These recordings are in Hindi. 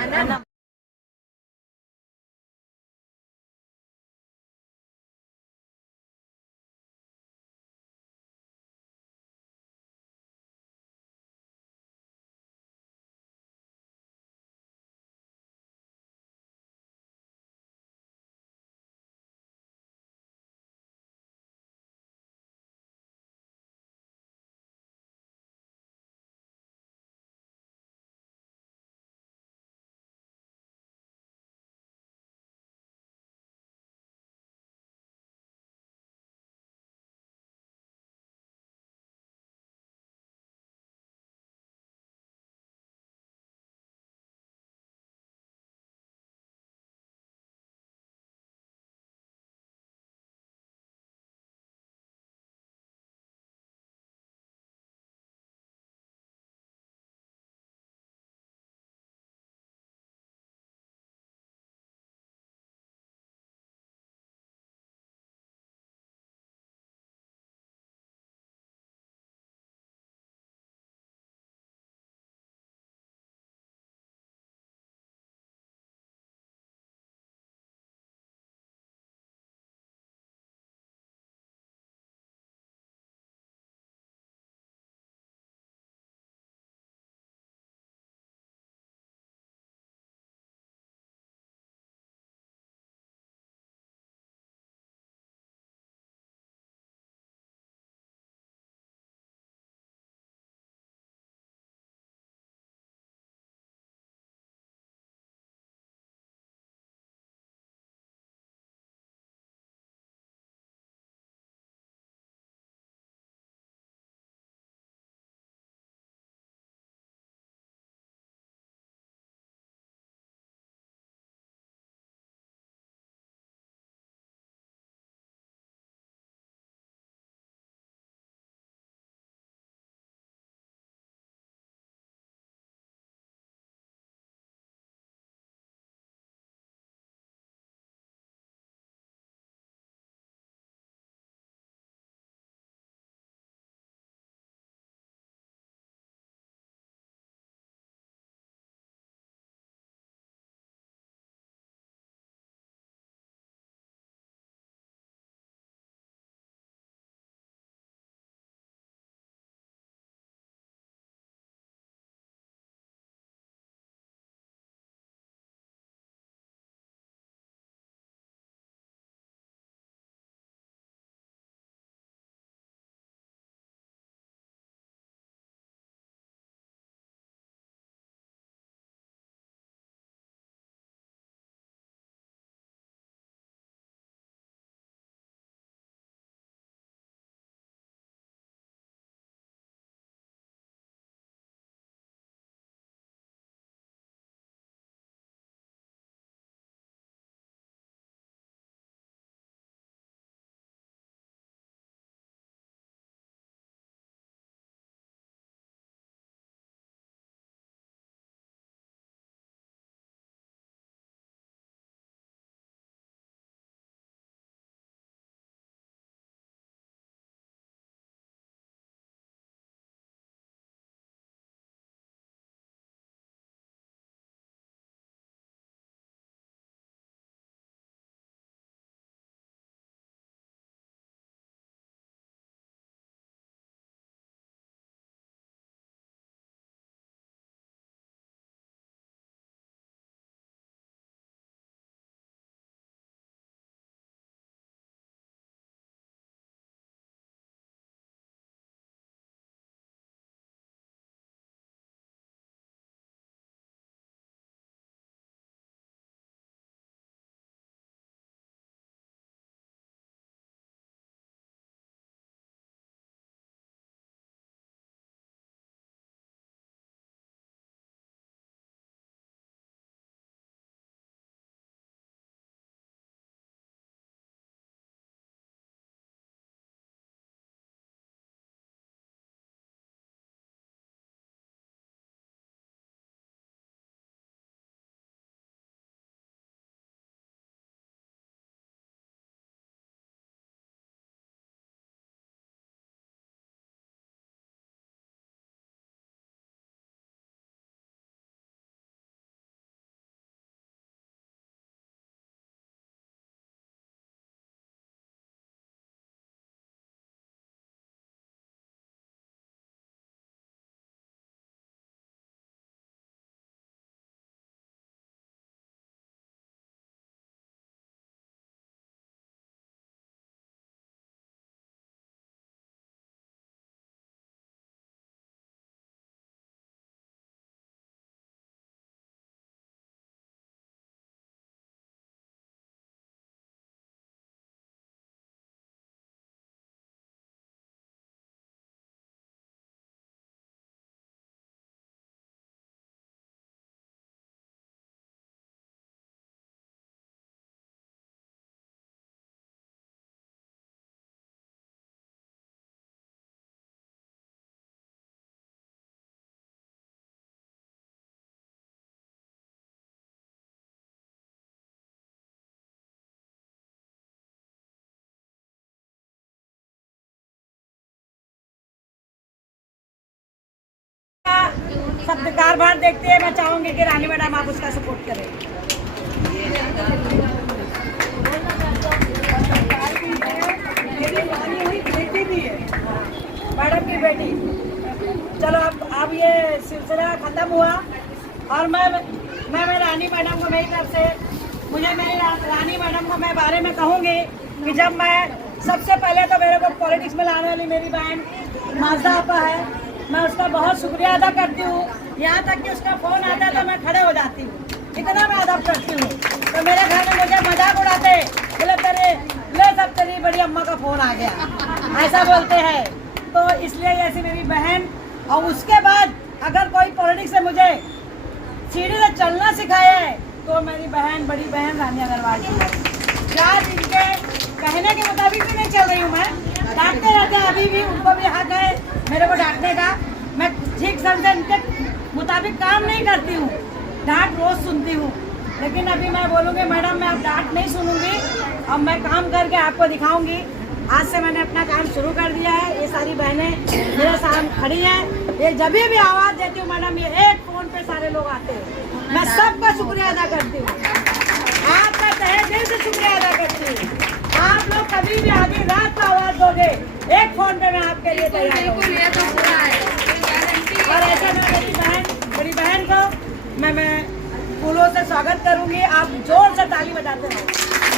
अनम सब कारभार देखते हैं। मैं चाहूंगी कि रानी मैडम आप उसका सपोर्ट करें। बेटी भी है, मैडम की बेटी। चलो अब ये सिलसिला खत्म हुआ और मैं रानी मैडम को मेरी तरफ से, मुझे मेरी रानी मैडम को मैं बारे में कहूँगी कि जब मैं सबसे पहले तो मेरे को पॉलिटिक्स में लाने वाली मेरी बहन माजदा आपा है, मैं उसका बहुत शुक्रिया अदा करती हूँ। यहाँ तक कि उसका फ़ोन आता है तो मैं खड़े हो जाती हूँ, इतना मैं अदब करती हूँ। तो मेरे घर में मुझे मजाक उड़ाते, बोले तेरे ले सब तेरी बड़ी अम्मा का फ़ोन आ गया, ऐसा बोलते हैं। तो इसलिए ऐसी मेरी बहन। और उसके बाद अगर कोई पॉलिटिक्स से मुझे सीढ़ी से चलना सिखाया है तो मेरी बहन, बड़ी बहन रानी अग्रवाल की है। आज इनके कहने के मुताबिक भी नहीं चल रही हूँ, मैं डांटते रहते हैं, अभी भी उनको भी हक है मेरे को डांटने का। मैं ठीक समझे इनके मुताबिक काम नहीं करती हूँ, डांट रोज सुनती हूँ। लेकिन अभी मैं बोलूँगी मैडम मैं अब डांट नहीं सुनूंगी, अब मैं काम करके आपको दिखाऊंगी। आज से मैंने अपना काम शुरू कर दिया है। ये सारी बहनें मेरे सामने खड़ी हैं, ये जब भी आवाज़ देती हूँ मैडम ये एक फ़ोन पे सारे लोग आते हैं। मैं सबका शुक्रिया अदा करती हूँ, आपका तहे दिल से शुक्रिया अदा करती हूँ। आप लोग कभी भी आधी रात को आवाज़ दोगे, एक फ़ोन पे मैं आपके लिए तैयार हूँ। और ऐसे में मेरी बहन, बड़ी बहन को मैं फूलों से स्वागत करूँगी। आप जोर से ताली बजाते रहो,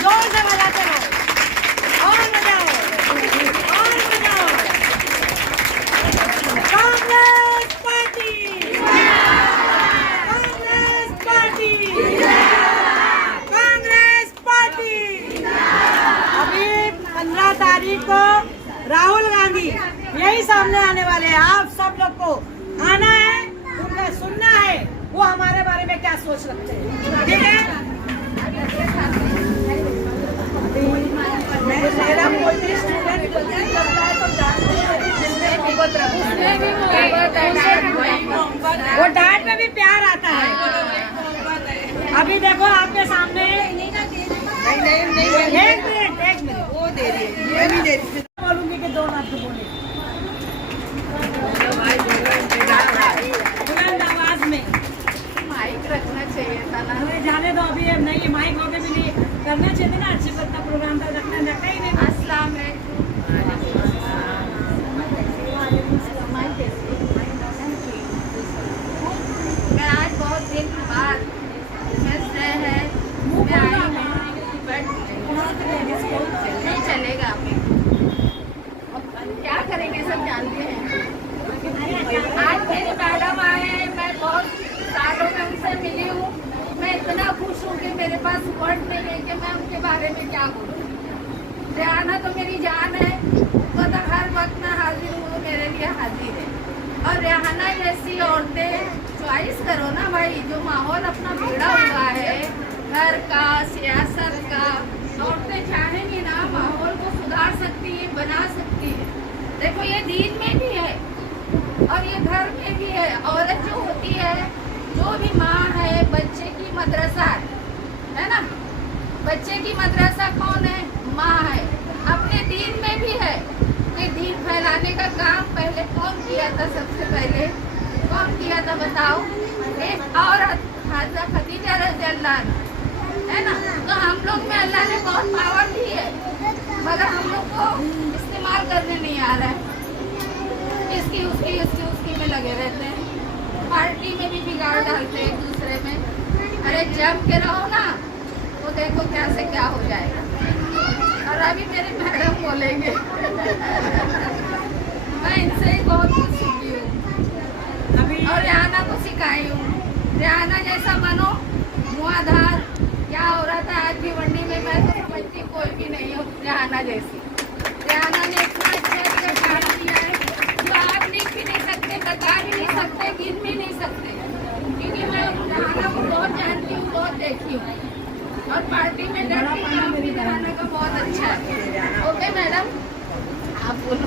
जोर से बजाते रहो और बजाओ और बजाओ। Congress party, Congress party, Congress party. अभी 15 तारीख को राहुल गांधी यही सामने आने वाले हैं। आप सब लोग को आना है, उनका सुनना है वो हमारे बारे में क्या सोच रखते हैं, ठीक है। मेरा कोई स्टूडेंट करता है तो वो डांट में भी प्यार आता है। अभी देखो आपके सामने एक मिनट वो दे रही है, बोलूंगी कि 2 लाख बोले बुलंद आवाज में। माइक रखना चाहिए था ना, हमें जाने दो अभी नहीं, माइक होके भी नहीं करना चाहिए ना। अच्छी पत्ता प्रोग्राम था, रखा ही नहीं। अस्सलाम मैं आज बहुत दिन बाद नहीं चलेगा, क्या करेंगे सब जानते हैं। आज मेरी मैडम आए, मैं बहुत सालों में उनसे मिली हूँ। मैं इतना खुश हूँ कि मेरे पास वर्ड नहीं है कि मैं उनके बारे में क्या बोलूँ। रेहाना तो मेरी जान है, वो तो हर वक्त मैं हाजिर हूँ, मेरे लिए हाजिर है। और रेहाना जैसी औरतें चॉइस करो ना भाई, जो माहौल अपना बिगड़ा हुआ है घर का, सियासत का, औरतें चाहेंगी ना माहौल को सुधार सकती है, बना सकती है। देखो ये दीन में भी है और ये घर में भी है। औरत जो होती है, जो भी माँ है, बच्चे की मदरसा है ना, बच्चे की मदरसा कौन है? माँ है। अपने दीन में भी है। ये दीन फैलाने का काम पहले कौन किया था? सबसे पहले कौन किया था बताओ? एक औरत हज़रत खदीजा रज़ियल्लाहु अन्हा, है ना। तो हम लोग में अल्लाह ने बहुत पावर दी है, मगर हम लोग को इस्तेमाल करने नहीं आ रहा है। इसकी उसकी में लगे रहते हैं, पार्टी में भी बिगाड़ डालते हैं एक दूसरे में। अरे जम के रहो ना, तो देखो क्या से क्या हो जाएगा। और अभी मेरे मैडम बोलेंगे मैं इनसे ही बहुत कुछ सीखी हूँ और रेहाना को सिखाई हूँ। रेहाना जैसा बनो, मुआधार क्या हो रहा था आज भी मंडी में, मैं तो समझती कोई भी नहीं हो रेहाना जैसी। रेहाना ने इतना अच्छा काम किया है जो आप लिख भी नहीं सकते, बता भी नहीं सकते, गिन भी नहीं सकते, क्योंकि मैं रेहाना को बहुत जानती हूँ, बहुत देखी हूँ। और पार्टी में काम भी रेहाना का बहुत अच्छा है। ओके मैडम, आप बोलो।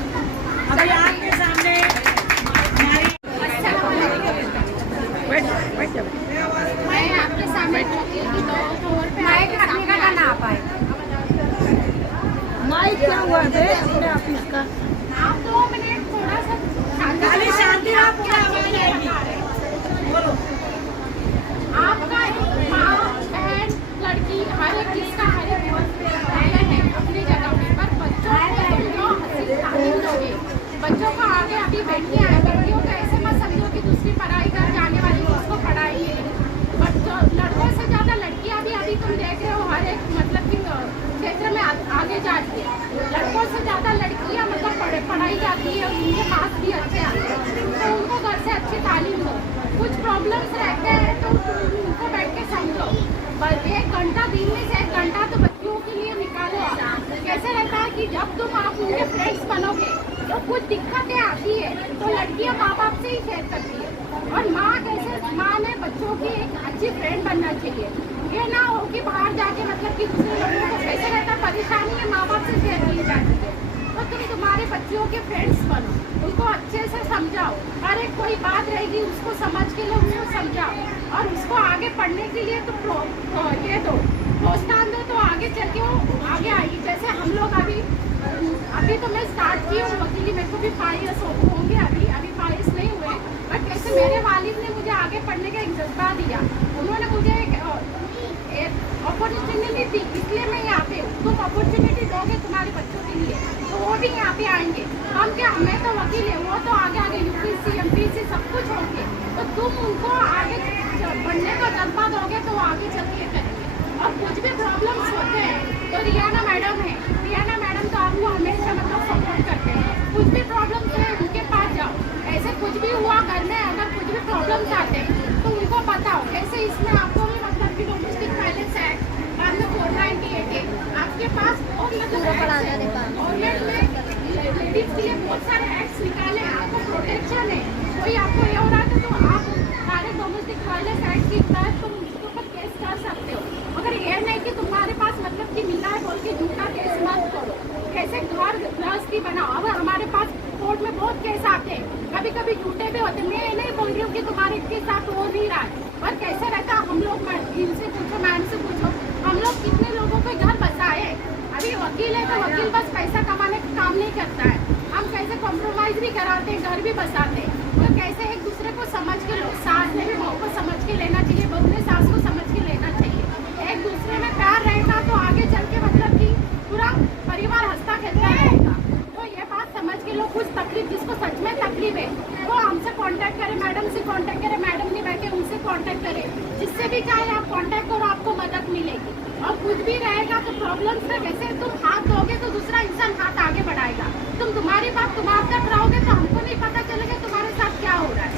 अभी आपके सामने मैं आपके सामने माइक रखने का ना आ पाए। माइक क्या हुआ है अपने ऑफिस का? आप 2 मिनट थोड़ा सा शांति, आप पूरा हो जाएगी। आगे जा रही है। लड़कों से ज़्यादा लड़कियाँ मतलब पढ़ाई जाती है, उनके पास भी अच्छे आते हैं, तो उनको घर से अच्छी तालीम दो। कुछ प्रॉब्लम्स रहते हैं तो उनको बैठ के समझो। बस 1 घंटा दिन में से 1 घंटा तो बच्चों के लिए निकालो। कैसे रहता है कि जब तुम आप उनके फ्रेंड्स बनोगे तो कुछ दिक्कतें आती है तो लड़कियाँ माँ बाप से ही शेयर करती है। और माँ ने बच्चों की एक अच्छी फ्रेंड बनना चाहिए। ये ना हो कि बाहर जाके मतलब कि दूसरे लोगों को कैसे रहता परेशानी है, माँ बाप से शेयर की जाती है। तो तुम तुम्हारे बच्चों के फ्रेंड्स बनो, उनको अच्छे से समझाओ, हर एक कोई बात रहेगी उसको समझ के लो, उसको समझाओ और उसको आगे पढ़ने के लिए तो ये दो प्रोत्साहन दो, तो आगे चल के वो आगे आएगी। जैसे हम लोग अभी तो मैं स्टार्ट की हूँ वकीली, मेरे को भी 5 ईयर्स होंगे, अभी 5 ईयर्स नहीं हुए, बट कैसे मेरे वालिद ने मुझे आगे पढ़ने का एक जज्बा दिया। उन्होंने मुझे एक अपॉर्चुनिटी दी, इसलिए मैं यहाँ पे हूँ। तुम अपॉर्चुनिटी दोगे तुम्हारे बच्चों के लिए तो वो भी यहाँ पे आएंगे। हम क्या, मैं तो वकील है, वो तो आगे यूपीएससी एमपीएससी सब कुछ होंगे, तो तुम उनको आगे बढ़ने का जज्बा दोगे तो वो आगे चल के करेंगे। और कुछ भी प्रॉब्लम्स होते हैं तो रियाना मैडम तो आपको हमेशा मतलब सपोर्ट करते हैं। कुछ भी प्रॉब्लम्स है उनके पास जाओ, ऐसे कुछ भी हुआ घर में अगर कुछ भी प्रॉब्लम्स आते हैं तो उनको बताओ। कैसे इसमें आपको भी मतलब कि डोमेस्टिक वायलेंस एक्ट बाद में 498 है आपके पास, और गवर्नमेंट में लेडीज के लिए बहुत सारे एक्ट्स निकाले, आपको प्रोटेक्शन है। कोई आपको ये हो रहा है तो आप सारे डोमेस्टिक वायलेंस एक्ट के तहत तुम उसके ऊपर केस कर सकते हो। मगर ये नहीं कि तुम्हारे पास मतलब कि मिला है बोल के झूठा केस मत करो। कैसे घर गृहस्थी बनाओ। अब हमारे पास कोर्ट में बहुत केस आते हैं, कभी कभी झूठे भी होते हैं। मैं ये नहीं बोल रही हूँ कि तुम्हारे के साथ हो नहीं रहा है, पर कैसे रहता हम लोग, इनसे पूछो, मैम से पूछो, हम लोग कितने लोगों को घर बसाए। अभी वकील है तो वकील बस पैसा कमाने का काम नहीं करता है, हम कैसे कॉम्प्रोमाइज भी कराते हैं, घर भी बसाते हैं। तो कैसे एक दूसरे को समझ के लो, सास ने भी बहू को समझ के लेना चाहिए, बहू ने सास को समझ के लेना चाहिए। एक दूसरे में प्यार रहेगा तो आगे चल के मतलब कि पूरा परिवार हंसता खेलता रहेगा। तो ये बात समझ के लोग, कुछ तकलीफ जिसको सच में तकलीफ है वो हमसे कांटेक्ट करें, मैडम से कांटेक्ट करें, मैडम नहीं बैठे उनसे कांटेक्ट करें, जिससे भी चाहे आप कांटेक्ट करो, आपको मदद मिलेगी। और कुछ भी रहेगा तो प्रॉब्लम्स में वैसे तुम हाथ दोगे तो दूसरा इंसान हाथ आगे बढ़ाएगा। तुम्हारी बात तुम्हारे तक रहोगे तो हमको नहीं पता चलेगा तुम्हारे साथ क्या हो रहा है।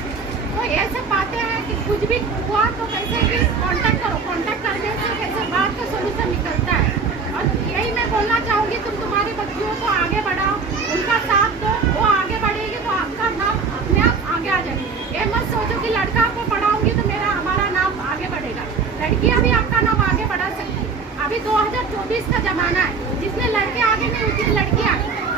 तो ऐसे बातें हैं कि कुछ भी हुआ तो कैसे भी कांटेक्ट करो, कांटेक्ट करने से कैसे बात का सोल्यूशन निकलता है। और यही मैं बोलना चाहूँगी, तुम तुम्हारी बच्चियों को आगे बढ़ाओ, उनका साथ दो, वो आगे बढ़ेगी तो आपका नाम अपने आप आगे आ जाएगी। ये मत सोचो कि लड़का को पढ़ाऊंगी तो हमारा नाम आगे बढ़ेगा, लड़कियाँ भी आपका नाम आगे बढ़ा सकती है। अभी 2024 का जमाना है, जिसमें लड़के आगे नहीं उतनी लड़कियाँ।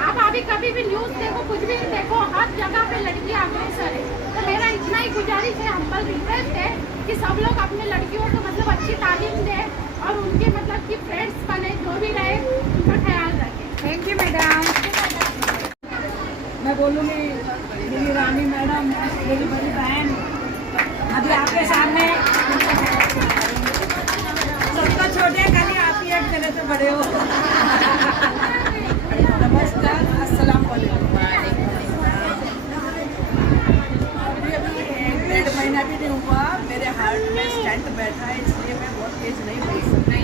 आप अभी कभी भी न्यूज़ देखो, कुछ भी देखो, हर जगह पे लड़कियाँ अग्रसर है। तो मेरा इतना ही गुजारिश है, हम्बल रिक्वेस्ट है कि सब लोग अपने लड़कियों को मतलब अच्छी तालीम दें और उनके मतलब कि फ्रेंड्स बने, जो भी रहे उनका ख्याल रखें। Thank you madam. मैं बोलूँगी मेरी रानी मैडम, मेरी बड़ी बहन, अभी आपके सामने सबका छोटे खाली आप ही एक तरह से बड़े हो। नमस्कार, अस्सलाम वालेकुम। अभी 1.5 महीना भी नहीं हुआ, मेरे हार्ट में स्टेंट बैठा है, इसलिए मैं बहुत तेज नहीं बोल सकती।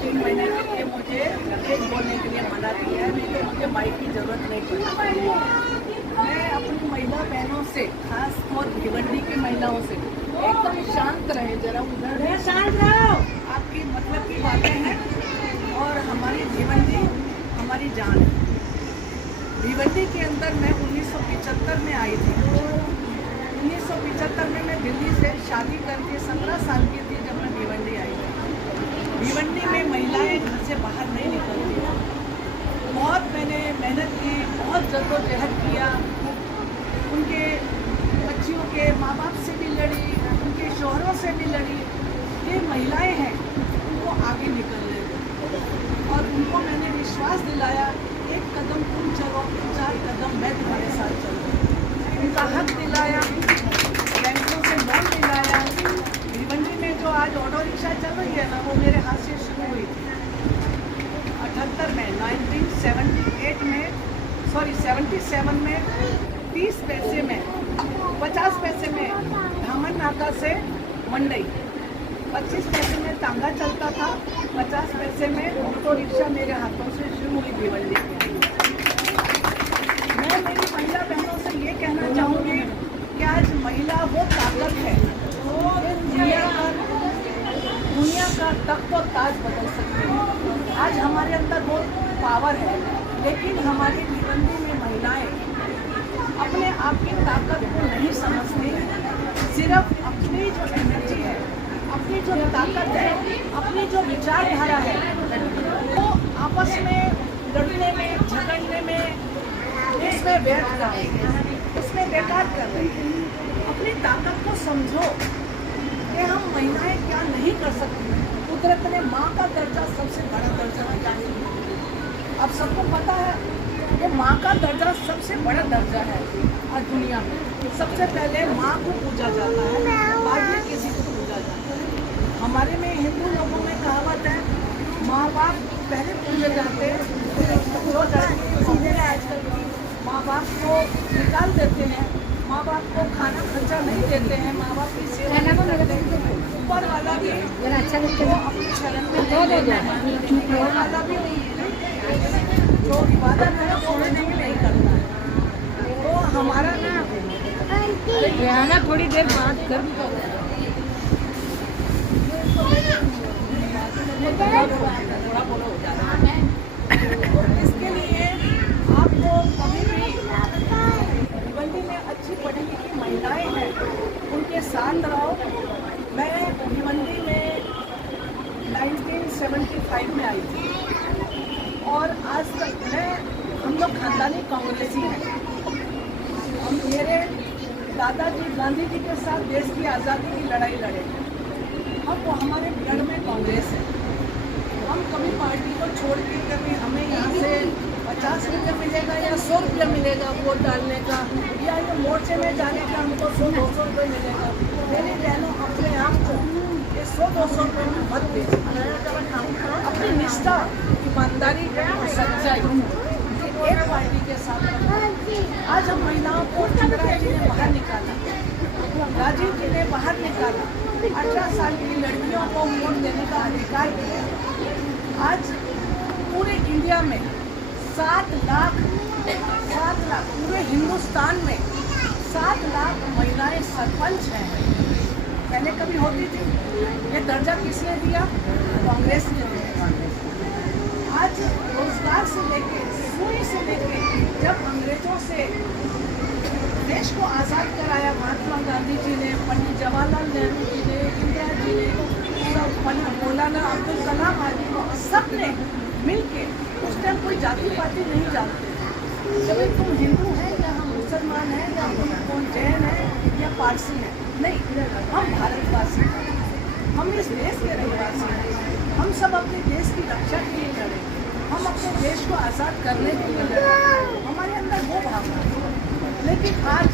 3 महीने के लिए मुझे तेज बोलने के लिए मना किया है, नहीं तो मुझे माइक की जरूरत नहीं पड़ती। मैं अपनी महिला बहनों से, खास तौर भिवंडी की महिलाओं से, एकदम शांत रहे, जरा उधर शांत रहो, आपकी मतलब की बातें हैं। और हमारी भिवंडी हमारी जान है। भिवंडी के अंदर मैं 1975 में आई थी। 1975 में मैं दिल्ली से शादी करके 17 साल की थी जब मैं भिवंडी आई थी। भिवंडी में महिलाएं घर से बाहर नहीं निकलती। बहुत मैंने मेहनत की, बहुत जद्दोजहद किया, उनके बच्चियों के माँ बाप से भी लड़ी, उनके शोहरों से भी लड़ी। ये महिलाएं हैं, उनको आगे निकलने और उनको मैंने विश्वास दिलाया, एक कदम तुम चलो, 4 कदम मैं तुम्हारे साथ चलूँ। उनका हक दिलाया, बैंकों से लोन दिलाया। भिवंडी में जो आज ऑटो रिक्शा चल रही है ना, वो मेरे हाथ से शुरू हुई थी 78 में, 1978 में, सॉरी 77 में 30 पैसे में, 50 पैसे में धामन नाका से मंडई 25 पैसे में तांगा चलता था, 50 पैसे में ऑटो रिक्शा मेरे हाथों से शुरू हुई भिवंडी की। मैं मेरी महिला बहनों से ये कहना चाहूँगी कि आज महिला वो ताकत है जो दुनिया का तख्त और ताज बदल सकती है। आज हमारे अंदर बहुत पावर है, लेकिन हमारी भिवंडी में महिलाएं अपने आप की ताकत को नहीं समझती। सिर्फ अपनी जो एनर्जी है, अपनी जो ताकत है, अपनी जो विचारधारा है, वो आपस में लड़ने में, झगड़ने में, इसमें व्यर्थ कर रही है, इसमें बेकार कर रही है। अपनी ताकत को समझो कि हम महिलाएं क्या नहीं कर सकती। कुदरत ने माँ का दर्जा सबसे बड़ा दर्जा दिया है। अब सबको पता है कि माँ का दर्जा सबसे बड़ा दर्जा है आज दुनिया में। सबसे पहले माँ को पूजा जाता है, बाद में किसी को पूजा जाता है। हमारे में हिंदू लोगों में कहावत है, माँ बाप पहले पूजे जाते हैं, फिर जो लड़की आजकल माँ बाप को निकाल देते हैं, माँ बाप को खाना खर्चा नहीं देते हैं, माँ बाप की सेवा करते हैं। ऊपर वाला भी वो अपनी शरण में नहीं लेता है, ऊपर वाला भी जो इबादत है वो नहीं करता है। तो हमारा ना थोड़ी देर बात कर थोड़ा बोलो हो जाता है। इसके लिए आपको कभी भी भिवंडी में अच्छी पढ़ी लिखी महिलाएं हैं, उनके साथ रहो। मैं भिवंडी में 1975 में आई थी और आज तक हम लोग खानदानी कांग्रेसी हैं। हम मेरे दादाजी गांधी जी के साथ देश की आज़ादी की लड़ाई लड़े। अब वो हमारे ब्लड में कांग्रेस है। हम कभी पार्टी को छोड़ के कभी हमें यहाँ से 50 रुपये मिलेगा या 100 रुपये मिलेगा वोट डालने का, या ये मोर्चे में जाने का हमको 100-200 रुपये मिलेगा। मेरी बहनों अपने आप को ये 100-200 रुपये में मत दे। अपनी निष्ठा, ईमानदारी और सच्चाई एक पार्टी के साथ। आज हम महिलाओं को चंद्रा जी ने बाहर निकाला, राजीव जी ने बाहर निकाला, 18 साल की लड़कियों को वोट देने का अधिकार दिया। आज पूरे इंडिया में 7 लाख पूरे हिंदुस्तान में 7 लाख महिलाएं सरपंच हैं। पहले कभी होती थी? ये दर्जा किसने दिया? कांग्रेस ने दिया। आज रोजगार से लेके, सुई से लेके, जब अंग्रेजों से देश को आज़ाद कराया महात्मा गांधी जी ने, पंडित जवाहरलाल नेहरू जी ने, इंदिरा जी ने, सब मौलाना अब्दुल कलाम आदि को, सब ने मिल के, उस टाइम कोई जाति पाति नहीं जानते। जब तुम हिंदू हैं या हम मुसलमान हैं या कौन जैन है या पारसी है, नहीं, हम भारतवासी हैं, हम इस देश के रहवासी हैं। हम सब अपने देश की रक्षा के लिए लड़े, हम अपने देश को आज़ाद करने के लिए लड़े। हमारे अंदर वो भावना है। लेकिन आज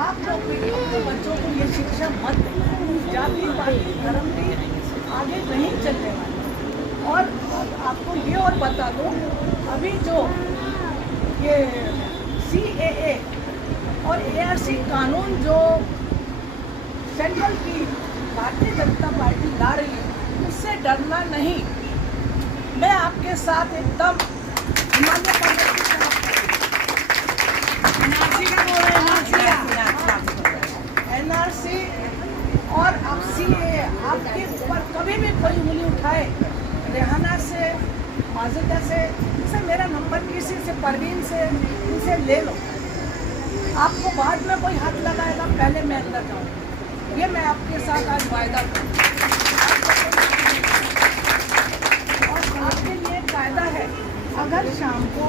आप लोग भी अपने बच्चों को ये शिक्षा मत दें। जाति पाति धर्म भी आगे नहीं चलने वाले। और आपको ये और बता दो, अभी जो ये CAA और ARC कानून जो सेंट्रल की भारतीय जनता पार्टी ला रही है, उससे डरना नहीं। मैं आपके साथ एकदम हिमालय पर्वत की तरफ NRC और अब CAA, आपके ऊपर कभी भी कोई उंगली उठाए, रेहाना से, माजिदा से, मेरा नंबर किसी से, परवीन से, इनसे ले लो। आपको बाद में कोई हाथ लगाएगा, पहले मैं अंदर जाऊँ। ये मैं आपके साथ आज वायदा करूँ। और आपके लिए कायदा है, अगर शाम को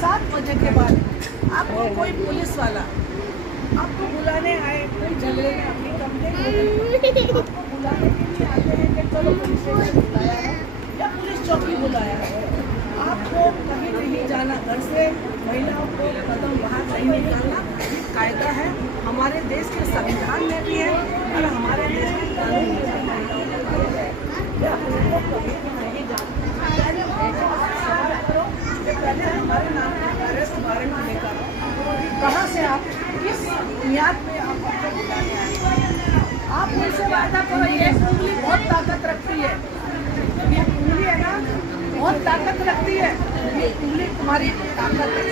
7 बजे के बाद आपको कोई पुलिस वाला आपको बुलाने आए, कोई झगड़े में अपनी कंप्लेंट आपको बुलाने के लिए आते हैं कि चलो पुलिस स्टेशन बुलाया है या पुलिस चौकी बुलाया है, आपको कहीं नहीं जाना। घर से महिलाओं को कदम बाहर नहीं निकालना, कायदा है, हमारे देश के संविधान में भी है और हमारे देश के कानून में भी है। आपको कभी भी नहीं जाना। पहले हमारे नाम का अरेस्ट वारंट लेकर कहाँ से आप, किस बुनियाद पे आप हमको बुलाने आए? आप मुझसे वादा करो, ये उंगली बहुत ताकत रखती है, ये उंगली है ना बहुत ताकत रखती है, ये उंगली तुम्हारी ताकत है।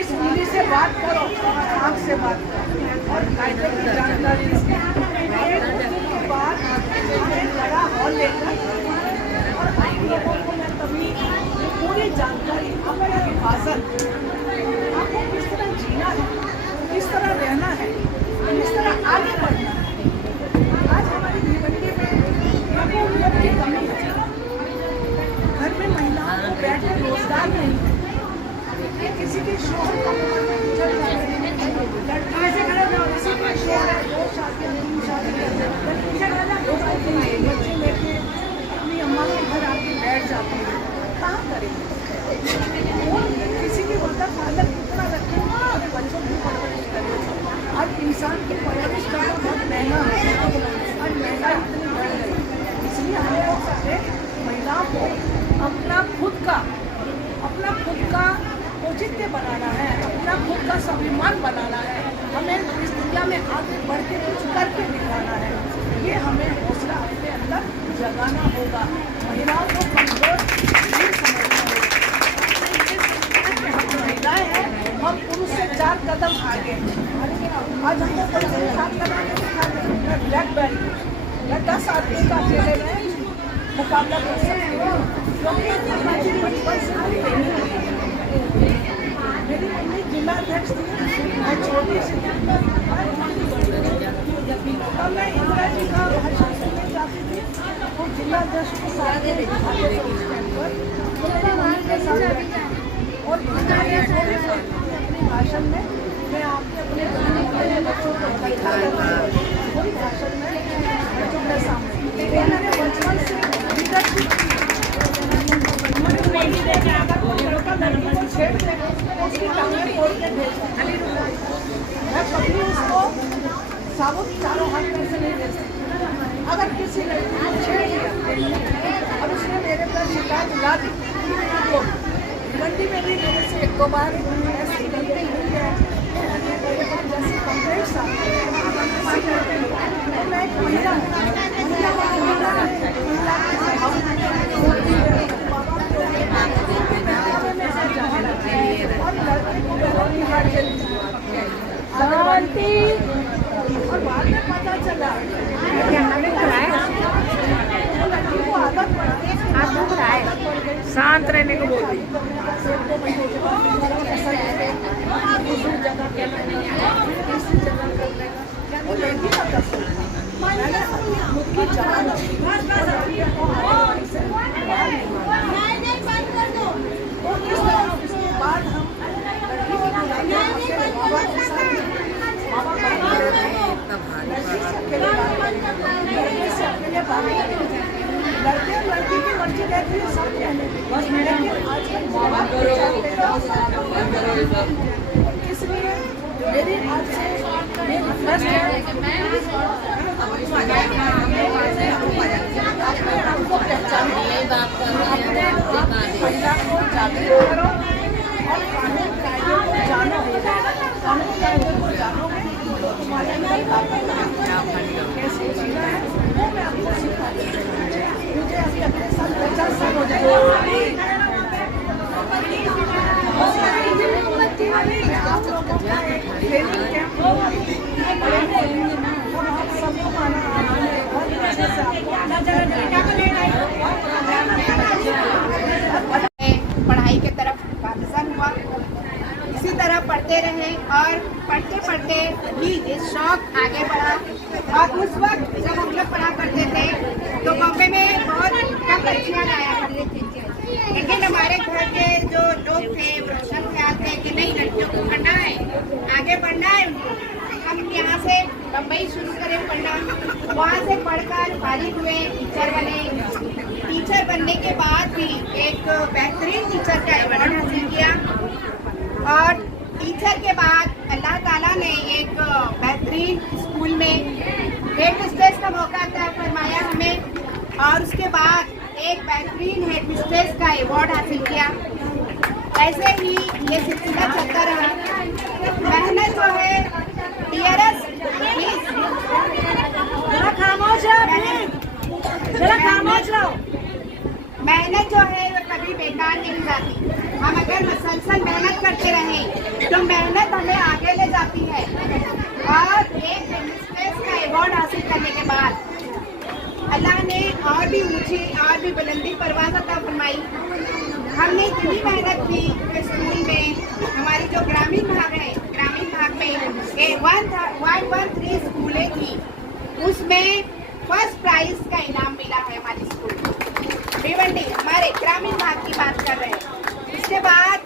इस उंगली से बात करो, आँख से बात करो और कायदे की जानकारी के बाद हमें बड़ा हॉल लेकर और आप लोगों को मैं तभी पूरी जानकारी, अपना हिफाजत, आपको किस तरह जीना है, किस तरह रहना है, किस तरह आगे बढ़ना है। आज हमारी भिवंडी में लोगों की कमी है, घर में महिलाओं को बैठकर रोजगार नहीं है, ये किसी के शोहर का चल रहा है, लड़का ऐसे खड़े हो, किसी के शोहर है, 2 शादियां 3 शादियां, बच्चे लेके अपनी अम्मा के घर आके बैठ जाते हैं, कहाँ करेंगे? और किसी की मतलब फादर कितना रखे अपने बच्चों की परवरिश करें। आज इंसान की परवरिश करना बहुत महंगा है, आज महंगाई इतनी बढ़ गई, इसलिए हम लोग चाहते महिलाओं को अपना खुद का औचित्य बनाना है, अपना खुद का स्वाभिमान बनाना है, हमें इस दुनिया में आगे बढ़ के कुछ करके दिखाना है। ये हमें हौसला अपने अंदर जगाना होगा, महिलाओं को कमजोर नहीं समझना होगा। हम महिलाएं हैं, हम पुरुष से 4 कदम आगे। आज हमको कोई 7 कदम आगे दिखा दे, ब्लैक बेल्ट या 10 आदमी का अकेले में मुकाबला कर सकते हो, क्योंकि बचपन से मेरी मम्मी जिला अध्यक्ष थी, मैं छोटी सी तब मैं इंदिरा जी का भाषण सुनने जाती थी, वो जिला अध्यक्ष को साथ में बिठाते थे उस टाइम पर, और अपने भाषण में मैं अपने बच्चों को बैठा वही भाषण में बच्चों के सामने मैंने बचपन से लीडरशिप छेड़ देगा उसकी टांगें तोड़ के भेजा, मैं कभी उसको साबुत चारों हाथ में से नहीं दे सकती। अगर किसी लड़की को छेड़ दिया और उसने मेरे पर शिकायत ला दी तो भिवंडी में भी मेरे से 1-2 बार ऐसी गलती हुई है, मेरे पास जैसी कंप्लेंट्स आती है, मैं एक महिला और बाद में पता चला शांत रहने को बोल लड़के लड़की की मर्जी रहती है सब कहने, बस मेरे आजकल माँ बाप इसलिए मेरी आज से रिक्वेस्ट है, आपको पहचानो, अपने महिला को जागरूक करो और कानून कायदे को जानो, कानून कायदे को जानोगे तो तुम्हारे कैसे जीना है वो मैं आपको सिखाती हूँ। मुझे अभी अपने साथ 50 साल हो जाएगा, आप लोगों का ट्रेनिंग कैंप सबको माना बहुत अच्छे से पढ़ाई के तरफ वापसन हुआ, इसी तरह पढ़ते रहे और पढ़ते पढ़ते भी ये शौक आगे बढ़ा। और उस वक्त जब हम लोग पढ़ा करते थे तो बॉम्बे में बहुत कम लड़कियां आया करती थी, लेकिन हमारे घर के जो लोग थे वो सब ख्याल थे कि नहीं, लड़कियों को पढ़ना है, आगे बढ़ना है उनको। हम यहाँ से बम्बई शुरू करें पढ़ना, वहाँ से पढ़कर फारिग हुए, टीचर बने। टीचर बनने के बाद भी एक बेहतरीन टीचर का अवार्ड हासिल किया और टीचर के बाद अल्लाह ताला ने एक बेहतरीन स्कूल में हेड मिस्ट्रेस का मौका अता फरमाया हमें और उसके बाद एक बेहतरीन हेड मिस्ट्रेस का अवार्ड हासिल किया। ऐसे ही ये सिलसिला चलता रहा। मेहनत जो है टीआरएस खामोश खामोश रहो प्लीज, जरा खामोश रहो। मेहनत जो है वो कभी बेकार नहीं जाती। हम अगर मुसलसल मेहनत करते रहें तो मेहनत हमें आगे ले जाती है। और एक मिस्ट्रेस का अवार्ड हासिल करने के बाद अल्लाह ने और भी ऊंची और भी बुलंदी परवाज़ अता फरमाई। हमने इतनी मेहनत की कि स्कूल में हमारी जो ग्रामीण भाग है, ग्रामीण भाग में 113 स्कूलें थी, उसमें फर्स्ट प्राइज का इनाम मिला है हमारे स्कूल को। भिवंडी हमारे ग्रामीण भाग की बात कर रहे हैं। इसके बाद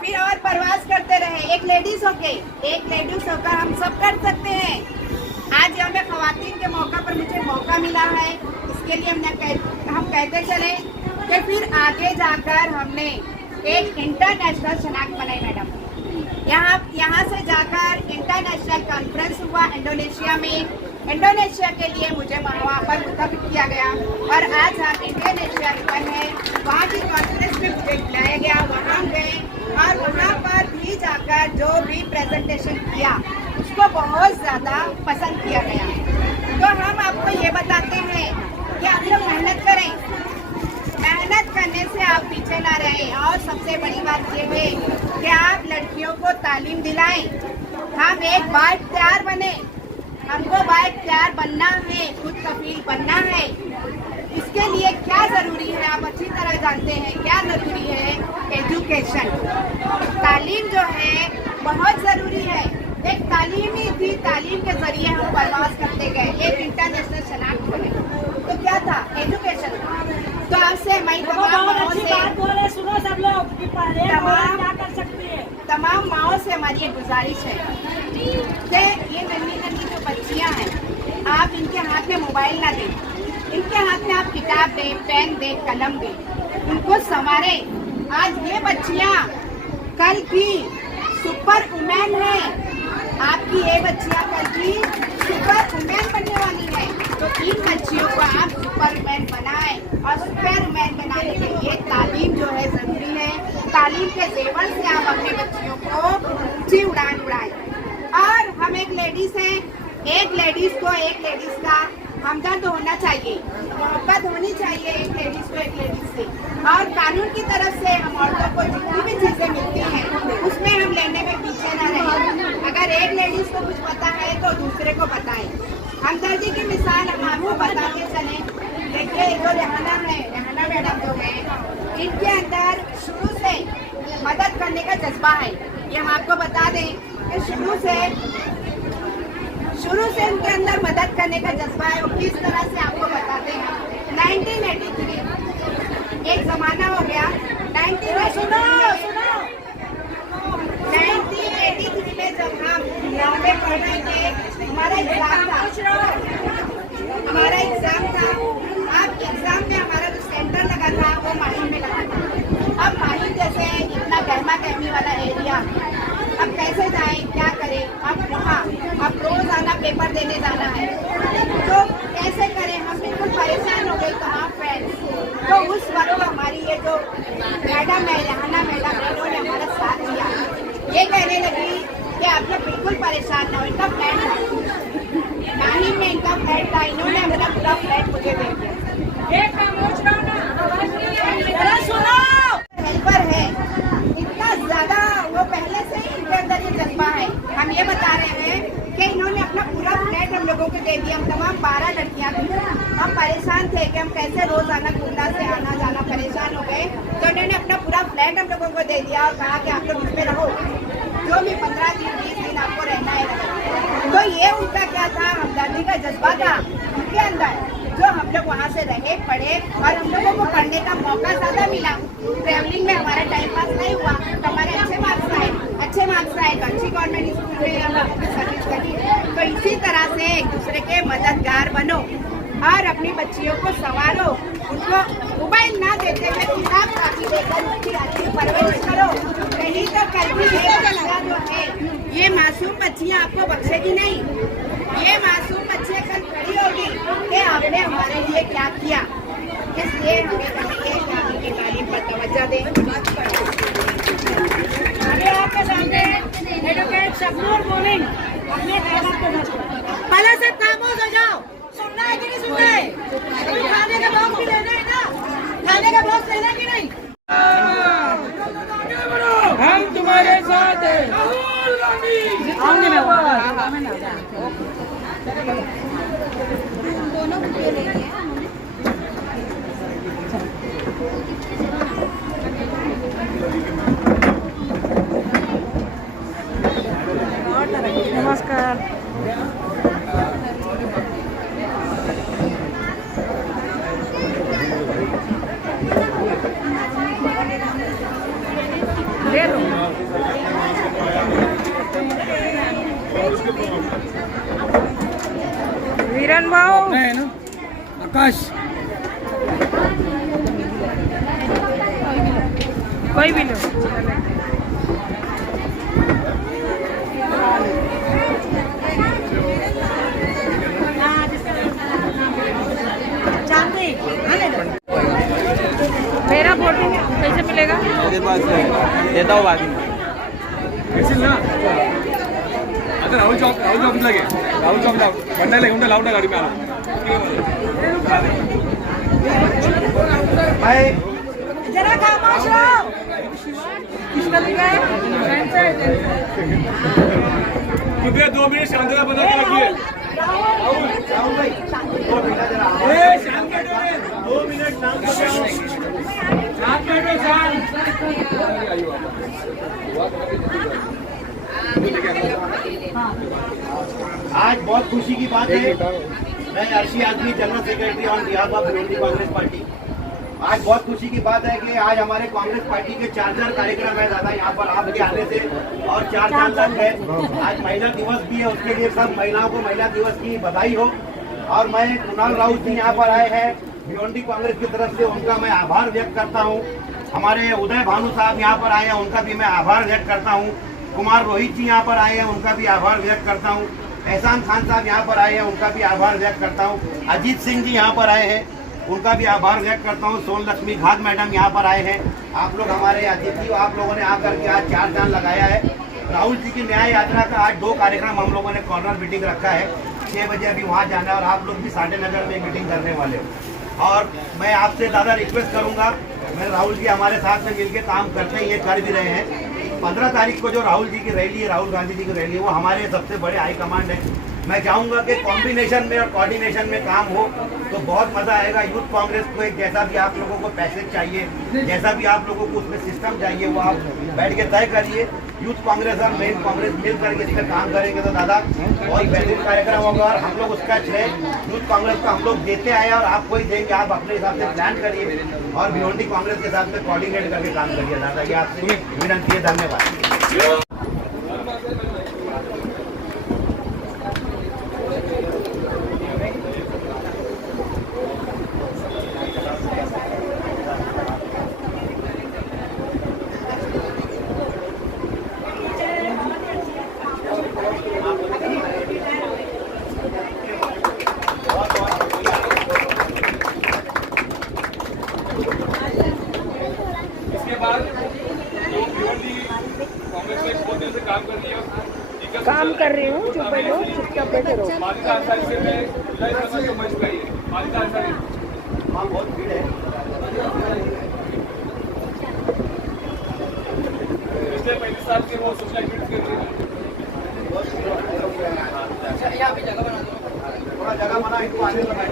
फिर और प्रवास करते रहे। एक लेडीज होकर हम सब कर सकते हैं। आज हमें खवातीन के मौका पर मुझे मौका मिला है, इसके लिए हम कहते चले कि फिर आगे जाकर हमने एक इंटरनेशनल शनाख्त बनाई मैडम। यहाँ से जाकर इंटरनेशनल कॉन्फ्रेंस हुआ इंडोनेशिया में। इंडोनेशिया के लिए मुझे वहाँ पर मुतफिक किया गया और आज हम इंडोनेशिया पर हैं। वहाँ की कॉन्फ्रेंस में मुझे बुलाया गया, वहाँ गए और वहाँ पर भी जाकर जो भी प्रेजेंटेशन किया उसको बहुत ज़्यादा पसंद किया गया। तो हम आपको ये बताते हैं कि आप लोग मेहनत करें, मेहनत करने से आप पीछे ना रहें। और सबसे बड़ी बात ये है कि आप लड़कियों को तालीम दिलाएं। हम एक बार तैयार बने, हमको बाइक तैयार बनना है, खुद कफील बनना है। इसके लिए क्या जरूरी है आप अच्छी तरह जानते हैं। क्या जरूरी है? एजुकेशन, तालीम जो है बहुत जरूरी है। एक तालीम ही थी, तालीम के जरिए हम प्रवास करते गए, एक इंटरनेशनल शनाख्त बने। तो क्या था? एजुकेशन। तो आपसे मैं सुनो सब लोग, क्या कर सकते हैं। तमाम माओ से हमारी एक गुजारिश है कि ये नन्ही जो बच्चियां हैं, आप इनके हाथ में मोबाइल ना दें, इनके हाथ में आप किताब दें, पेन दें, कलम दें, उनको संवारें। आज ये बच्चियां कल की सुपर वुमेन है। आपकी ये बच्चियां कल की सुपर वुमेन बनने वाली है। तो इन बच्चियों को आप सुपर वुमेन बनाएं और सुपर वुमेन बनाने के लिए तालीम जो है जरूरी है। तालीम के जेवर से आप अपनी बच्चियों को ऊंची उड़ान उड़ाएं। और हम एक लेडीज हैं, एक लेडीज को एक लेडीज का हमदर्द होना चाहिए, मोहब्बत होनी चाहिए एक लेडीज को एक लेडीज से। और कानून की तरफ से हम औरतों को जितनी भी चीजें मिलती हैं उसमें हम लेने में पीछे न रहें। अगर एक लेडीज को कुछ पता है तो दूसरे को बताएं। हमदर्दी की मिसाल हम आपको बताते चले। देखिए जो रेहाना है, रेहाना मैडम जो है, इनके अंदर शुरू से मदद करने का जज्बा है। ये हम आपको बता दें कि शुरू से उनके अंदर मदद करने का जज्बा है। वो किस तरह से आपको बताते हैं। 1983 एक जमाना हो गया। 1983 में जब हम बॉम्बे पढ़ रहे थे, हमारा एग्जाम था। अब एग्जाम में हमारा जो सेंटर लगा था वो माहिम में लगा था। अब माहिम जैसे इतना गहमा गहमी वाला एरिया, अब कैसे जाएं, क्या करें। अब वहाँ अब रोजाना पेपर देने जाना है, तो कैसे करें। हम बिल्कुल परेशान हो गए। तो हाँ फ्रेंड्स, तो उस वक्त हमारी ये जो मैडम है, रेहाना मैडम, इन्होंने हमारा साथ दिया। ये कहने लगी कि आप लोग बिल्कुल परेशान ना हो, इनका फ्लैट था, माहिम में इनका फ्लैट था, इन्होंने मेरा पूरा फ्लैट मुझे दे दिया। हेल्पर है, इतना ज्यादा वो पहले से ही इनके अंदर ये जज्बा है। हम ये बता रहे हैं कि इन्होंने अपना पूरा फ्लैट हम लोगों को दे दिया। हम तमाम 12 लड़कियां थी, हम परेशान थे कि हम कैसे रोजाना कुंडा से आना जाना, परेशान हो गए। तो इन्होंने अपना पूरा फ्लैट हम लोगों को दे दिया और कहा कि आप लोग इसमें रहो, जो भी 15 दिन 20 दिन आपको रहना है। तो ये उनका क्या था, हमदर्दी का जज्बा था उनके अंदर, जो हम लोग वहाँ से रहे, पढ़े और हम लोगों को पढ़ने का मौका ज़्यादा मिला। ट्रैवलिंग में हमारा टाइम पास नहीं हुआ, तो हमारे अच्छे मार्क्स आए तो अच्छी गवर्नमेंट स्कूल में हम अपनी सर्विस करी। तो इसी तरह से एक दूसरे के मददगार बनो और अपनी बच्चियों को संवारो, उनको मोबाइल ना देते हुए किताब काफी देकर उसकी अच्छी परवरिश करो। नहीं तो कल भी ये बच्चा जो है, ये मासूम बच्चियाँ आपको बख्शेगी नहीं। ये मासूम बच्चे कल खड़ी होगी कि आपने हमारे लिए क्या किया। इसलिए हमें चाहिए कि आप इनकी तालीम पर तवज्जो दें। अभी आपके सामने एडवोकेट शबनूर बोलेंगे अपने खिलाफ। पहले से खामोश हो जाओ, सुनना है कि नहीं सुनना है? तो खाने का बॉक्स भी लेना है ना? खाने का बॉक्स लेना कि नहीं? हम तुम्हारे साथ हैं। आऊंगी मैं नमस्कार। ले लो। वीरन भाऊ है ना आकाश कोई भी लो। चांदी मेरा फोटो कैसे मिलेगा? मेरे पास है, देता हूँ बाद में। ना आता राहुल चौक लगे राहुल चौक लाव बंडा लेके लाव ना गाड़ी में आलो जरा खामोश रहो। किसका लिखा है? मुझे 2 मिनट शांति बना के रखिए राहुल भाई 2 मिनट जरा शांत बैठो 2 मिनट शांत बैठो आज बहुत खुशी की बात है। मैं Arshi Azmi general secretary on behalf of विरोधी कांग्रेस पार्टी। आज बहुत खुशी की बात है कि आज हमारे कांग्रेस पार्टी के 4 कार्यक्रम है दादा यहाँ पर आपके आने से और 4 चांद लग गए। आज महिला दिवस भी है, उसके लिए सब महिलाओं को महिला दिवस की बधाई हो। और मैं कुणाल राउत जी यहाँ पर आए हैं भिवंडी कांग्रेस की तरफ से, उनका मैं आभार व्यक्त करता हूँ। हमारे उदय भानु साहब यहाँ पर आए हैं, उनका भी मैं आभार व्यक्त करता हूँ। कुमार रोहित जी यहाँ पर आए हैं, उनका भी आभार व्यक्त करता हूँ। एहसान खान साहब यहाँ पर आए हैं, उनका भी आभार व्यक्त करता हूँ। अजीत सिंह जी यहाँ पर आए हैं, उनका भी आभार व्यक्त करता हूँ। सोन लक्ष्मी घाट मैडम यहाँ पर आए हैं। आप लोग हमारे अतिथि, आप लोगों ने आकर के आज 4 चांद लगाया है। राहुल जी की न्याय यात्रा का आज 2 कार्यक्रम हम लोगों ने कॉर्नर मीटिंग रखा है, 6 बजे अभी वहाँ जाना है और आप लोग भी साढ़े नगर में मीटिंग करने वाले हो। और मैं आपसे ज़्यादा रिक्वेस्ट करूँगा, मैं राहुल जी हमारे साथ में मिलकर काम करते ही ये कर भी रहे हैं। 15 तारीख को जो राहुल जी की रैली है, राहुल गांधी जी की रैली है, वो हमारे सबसे बड़े हाईकमांड है। मैं चाहूँगा कि कॉम्बिनेशन में और कोऑर्डिनेशन में काम हो तो बहुत मज़ा आएगा। यूथ कांग्रेस को एक जैसा भी आप लोगों को पैसेज चाहिए, जैसा भी आप लोगों को उसमें सिस्टम चाहिए, वो आप बैठ के तय करिए। यूथ कांग्रेस और मेन कांग्रेस मिल करके इस पर काम करेंगे तो दादा बहुत बेहतरीन कार्यक्रम होगा। और हम लोग उसका श्रेय यूथ कांग्रेस को हम लोग देते आए और आपको ही देंगे। आप अपने हिसाब से प्लान करिए और भिवंडी कांग्रेस के साथ में कोऑर्डिनेट करके काम करिए दादा। ये आपसे विनंती है, धन्यवाद। काम कर रही हूँ, चुप बैठो, चुपचाप बैठे रहो। बहुत भीड़ है। पिछले 35 साल के वो सूचना थोड़ा जगह बना इनको आने लगाए।